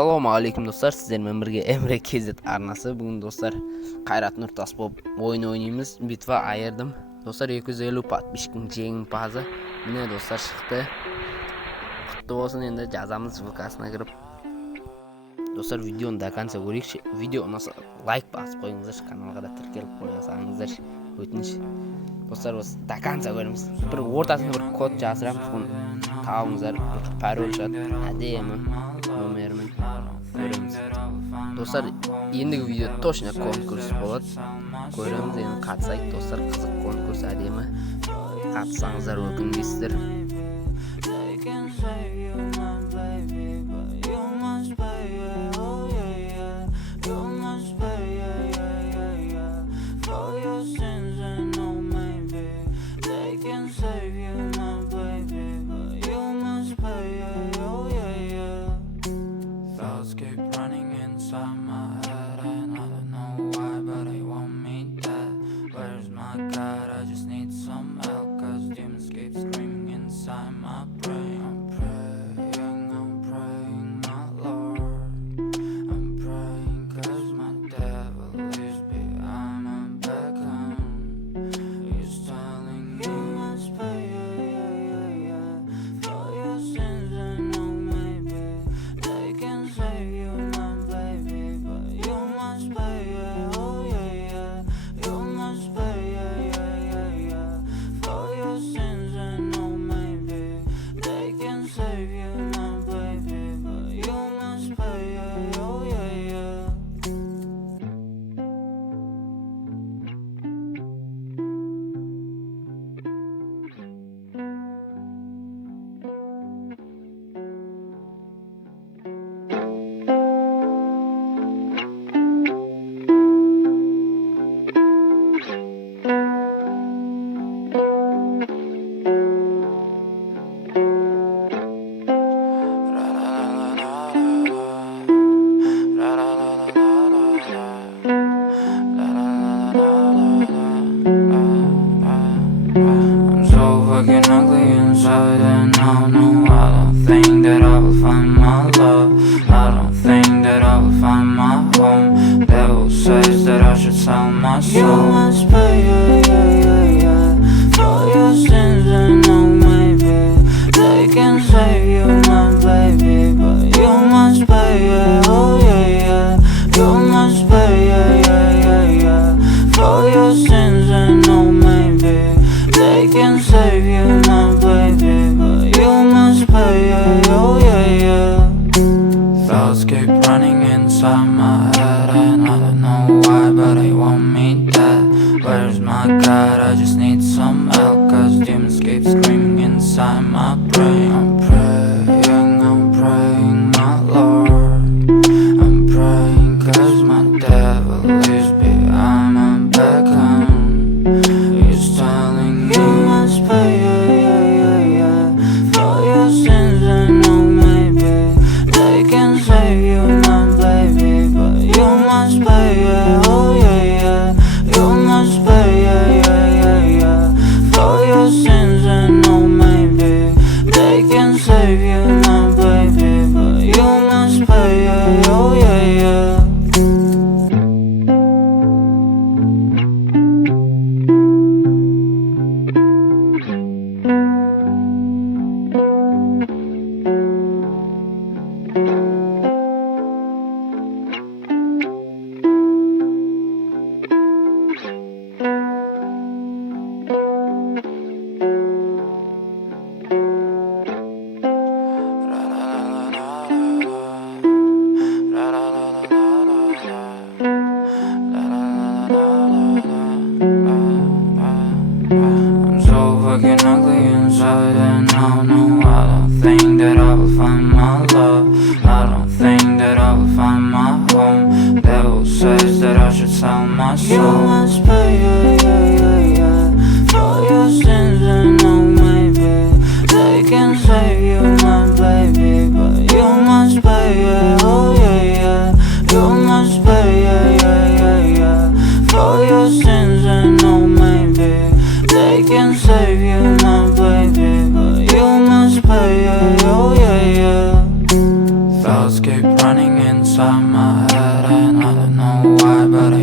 Assalomu alaykum do'stlar, sizlar bilan birga Emre KZ arnasi. Bugun do'stlar Qayrat Nurtas bo'lib o'yin o'ynaymiz. Bitva ayirdim. Do'stlar 250 подписчиктning jengpazi mana do'stlar chiqdi. Qutlu bo'lsin. Endi jazamiz VK'sine kirib. Do'stlar videoni до конца ko'ring. Video unasa like bosib qo'yingizlar, kanalga da tirkelib qo'yasizlar. O'tinish. Do'stlar biz до конца ko'ramiz. Bir o'rtasida bir kod yozamiz. Buni tavingizlar, parol shot, ademi, nomerni ko'ramiz. Do'stlar, endigi video to'shna konkurs bo'ladi. Ko'ramiz, endi qatsak do'stlar, qiziq konkurs ademi. Qatsangizlar o'kinmaysizlar. Ugly inside, and I don't think that I will find my love. I don't think that I will find my home. Devil says that I should sell my soul. You must pay, for your sins, and no, maybe they can save you, my baby, but you must pay, you must pay, for your sins, and no, maybe they can save you, my baby, but you must pay, Thoughts keep running inside my head, and I don't know why, but they want me dead. Where's my God? I just need some help, cause demons keep screaming inside my brain. I'm praying, my Lord. I'm praying cause my devil is behind my back, he's telling me you must pay, for your sins, and no, maybe they can save you, my baby, but you must pay, you must pay, for your sins, and no, maybe they can save you, my baby, but you must pay, I'm so fucking ugly inside, and I don't think that I will find my love. I don't think that I will find my home. Devil says that I should sell my soul. You must pay, for your sins, and no, maybe they can save you, my baby, but you must pay, you must pay, for your sins, and no, maybe they can save you, my baby, but you must pay, Thoughts keep running running inside my head, and I don't know why, but